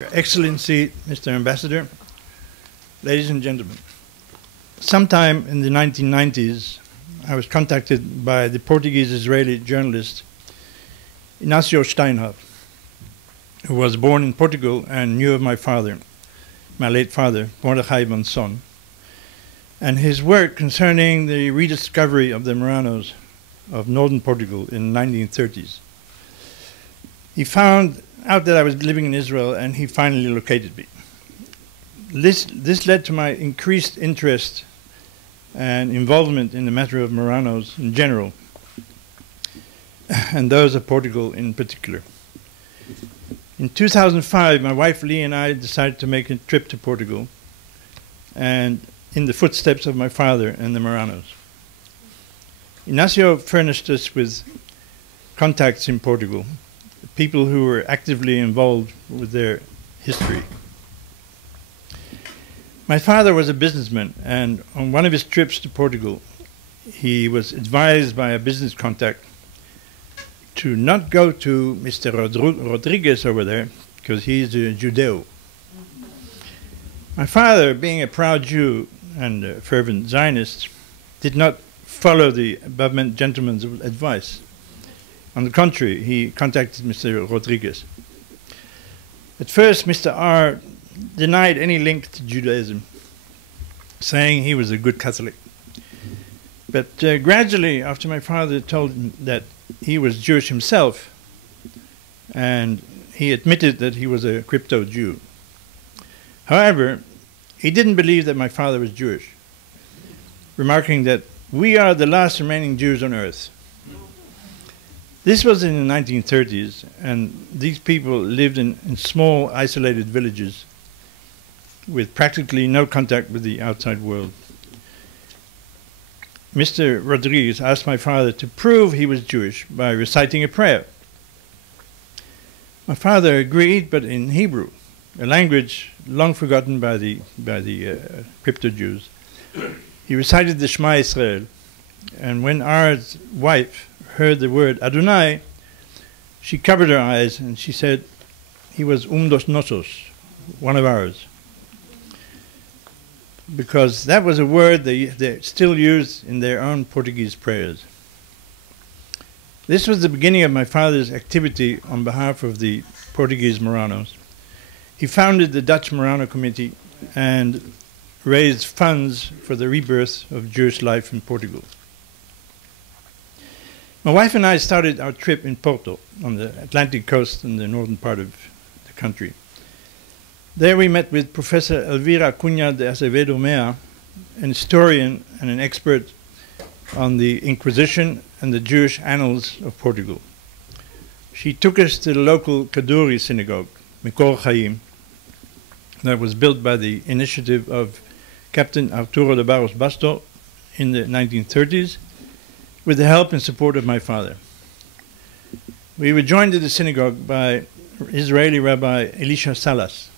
Your Excellency, Mr. Ambassador, ladies and gentlemen, sometime in the 1990s, I was contacted by the Portuguese-Israeli journalist Inácio Steinhardt, who was born in Portugal and knew of my father, my late father, Mordechai von Son, and his work concerning the rediscovery of the Marranos of northern Portugal in the 1930s. He found out that I was living in Israel, and he finally located me. This led to my increased interest and involvement in the matter of Marranos in general, and those of Portugal in particular. In 2005, my wife Lee and I decided to make a trip to Portugal, and in the footsteps of my father and the Marranos. Inácio furnished us with contacts in Portugal, people who were actively involved with their history. My father was a businessman, and on one of his trips to Portugal, he was advised by a business contact to not go to Mr. Rodriguez over there, because he's a Judeo. My father, being a proud Jew and a fervent Zionist, did not follow the above gentleman's advice. On the contrary, he contacted Mr. Rodriguez. At first, Mr. R denied any link to Judaism, saying he was a good Catholic. But gradually, after my father told him that he was Jewish himself, and he admitted that he was a crypto-Jew. However, he didn't believe that my father was Jewish, remarking that we are the last remaining Jews on earth. This was in the 1930s, and these people lived in small, isolated villages with practically no contact with the outside world. Mr. Rodriguez asked my father to prove he was Jewish by reciting a prayer. My father agreed, but in Hebrew, a language long forgotten by the crypto-Jews. He recited the Shema Israel, and when R's wife heard the word Adonai, she covered her eyes and she said he was dos nossos, one of ours. Because that was a word they still use in their own Portuguese prayers. This was the beginning of my father's activity on behalf of the Portuguese Marranos. He founded the Dutch Marrano Committee and raised funds for the rebirth of Jewish life in Portugal. My wife and I started our trip in Porto, on the Atlantic coast in the northern part of the country. There we met with Professor Elvira Cunha de Azevedo Mea, an historian and an expert on the Inquisition and the Jewish annals of Portugal. She took us to the local Kaduri synagogue, Mikor Chaim, that was built by the initiative of Captain Arturo de Barros Basto in the 1930s, with the help and support of my father. We were joined at the synagogue by Israeli Rabbi Elisha Salas,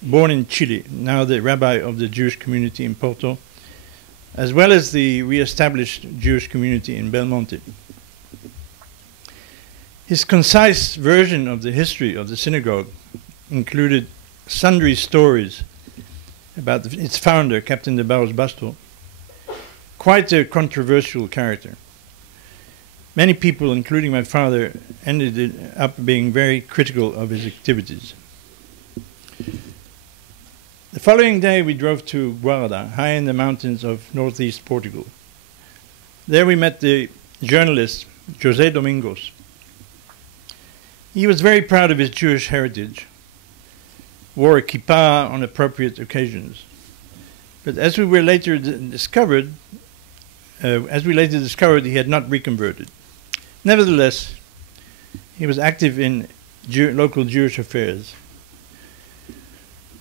born in Chile, now the rabbi of the Jewish community in Porto, as well as the re-established Jewish community in Belmonte. His concise version of the history of the synagogue included sundry stories about its founder, Captain de Barros Basto, quite a controversial character. Many people, including my father, ended up being very critical of his activities. The following day we drove to Guarda, high in the mountains of northeast Portugal. There we met the journalist José Domingos. He was very proud of his Jewish heritage, wore a kippah on appropriate occasions. But as we later discovered, he had not reconverted. Nevertheless, he was active in local Jewish affairs.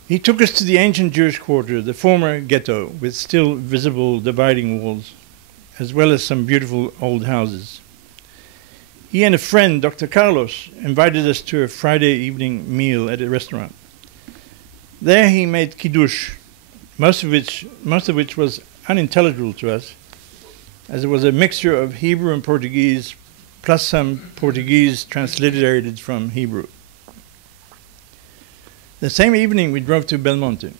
He took us to the ancient Jewish quarter, the former ghetto, with still visible dividing walls, as well as some beautiful old houses. He and a friend, Dr. Carlos, invited us to a Friday evening meal at a restaurant. There he made kiddush, most of which was unintelligible to us, as it was a mixture of Hebrew and Portuguese, plus some Portuguese transliterated from Hebrew. The same evening, we drove to Belmonte,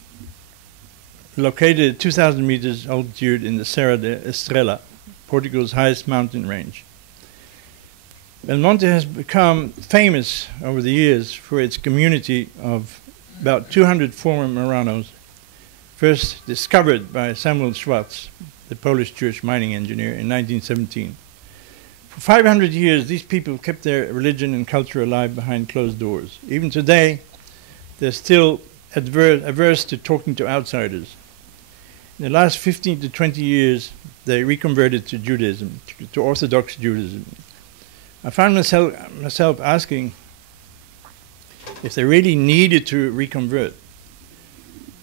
located at 2,000 meters altitude in the Serra de Estrela, Portugal's highest mountain range. Belmonte has become famous over the years for its community of about 200 former Marranos, first discovered by Samuel Schwartz, the Polish Jewish mining engineer, in 1917. For 500 years, these people kept their religion and culture alive behind closed doors. Even today, they're still averse to talking to outsiders. In the last 15 to 20 years, they reconverted to Judaism, to Orthodox Judaism. I found myself asking if they really needed to reconvert.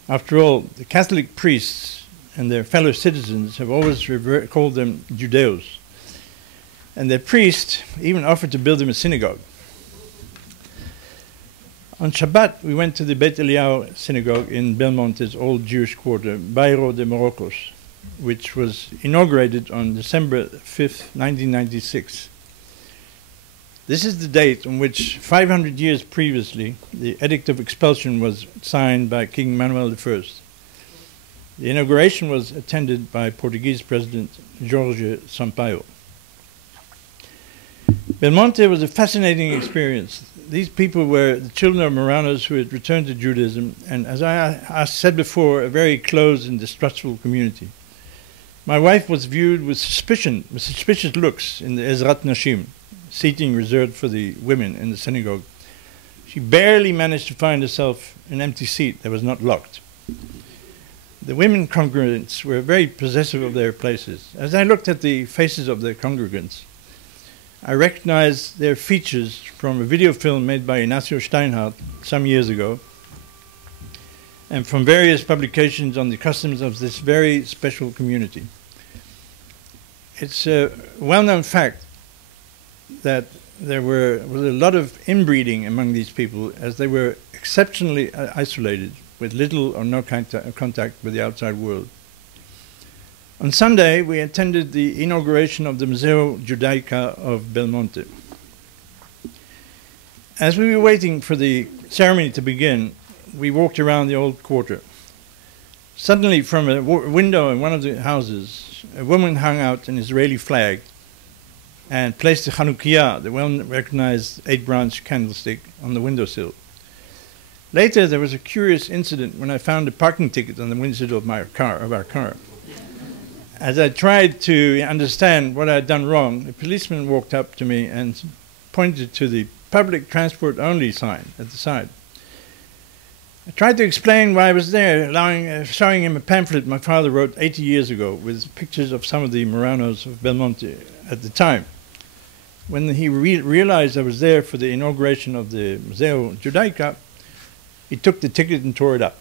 After all, the Catholic priests and their fellow citizens have always called them Judeos. And their priest even offered to build them a synagogue. On Shabbat, we went to the Beit Eliyahu synagogue in Belmonte's old Jewish quarter, Bairro de Morocos, which was inaugurated on December 5th, 1996. This is the date on which, 500 years previously, the Edict of Expulsion was signed by King Manuel I. The inauguration was attended by Portuguese President Jorge Sampaio. Belmonte was a fascinating experience. These people were the children of Marranos who had returned to Judaism, and as I said before, a very closed and distrustful community. My wife was viewed with suspicious looks in the Ezrat Nashim, seating reserved for the women in the synagogue. She barely managed to find herself an empty seat that was not locked. The women congregants were very possessive of their places. As I looked at the faces of the congregants, I recognized their features from a video film made by Ignacio Steinhardt some years ago, and from various publications on the customs of this very special community. It's a well-known fact that there was a lot of inbreeding among these people, as they were exceptionally isolated, with little or no contact with the outside world. On Sunday, we attended the inauguration of the Museo Judaica of Belmonte. As we were waiting for the ceremony to begin, we walked around the old quarter. Suddenly, from a window in one of the houses, a woman hung out an Israeli flag and placed the Chanukiah, the well-recognized 8-branch candlestick, on the windowsill. Later, there was a curious incident when I found a parking ticket on the windowsill of our car. As I tried to understand what I had done wrong, a policeman walked up to me and pointed to the public transport only sign at the side. I tried to explain why I was there, showing him a pamphlet my father wrote 80 years ago with pictures of some of the Marranos of Belmonte at the time. When he realized I was there for the inauguration of the Museo Judaica, he took the ticket and tore it up.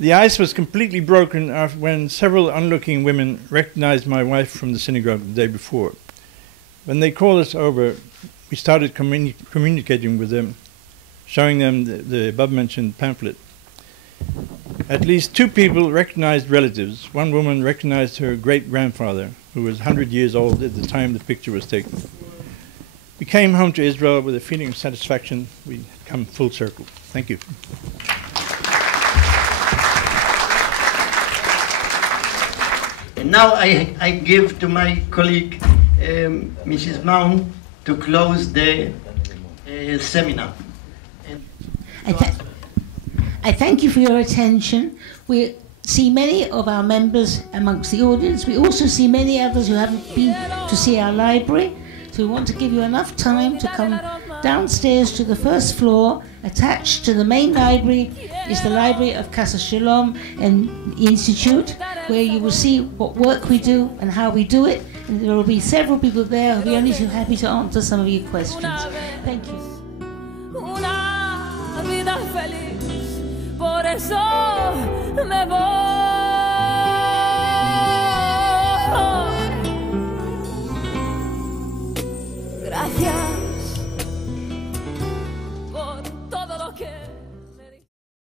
The ice was completely broken when several onlooking women recognized my wife from the synagogue the day before. When they called us over, we started communicating with them, showing them the above-mentioned pamphlet. At least 2 people recognized relatives. One woman recognized her great-grandfather, who was 100 years old at the time the picture was taken. We came home to Israel with a feeling of satisfaction. We come full circle. Thank you. And now I give to my colleague, Mrs. Mount, to close the seminar. I thank you for your attention. We see many of our members amongst the audience. We also see many others who haven't been to see our library. So we want to give you enough time to come downstairs to the first floor. Attached to the main library is the library of Casa Shalom and the Institute, where you will see what work we do and how we do it. And there will be several people there who will be only too happy to answer some of your questions. Thank you. Por eso me voy.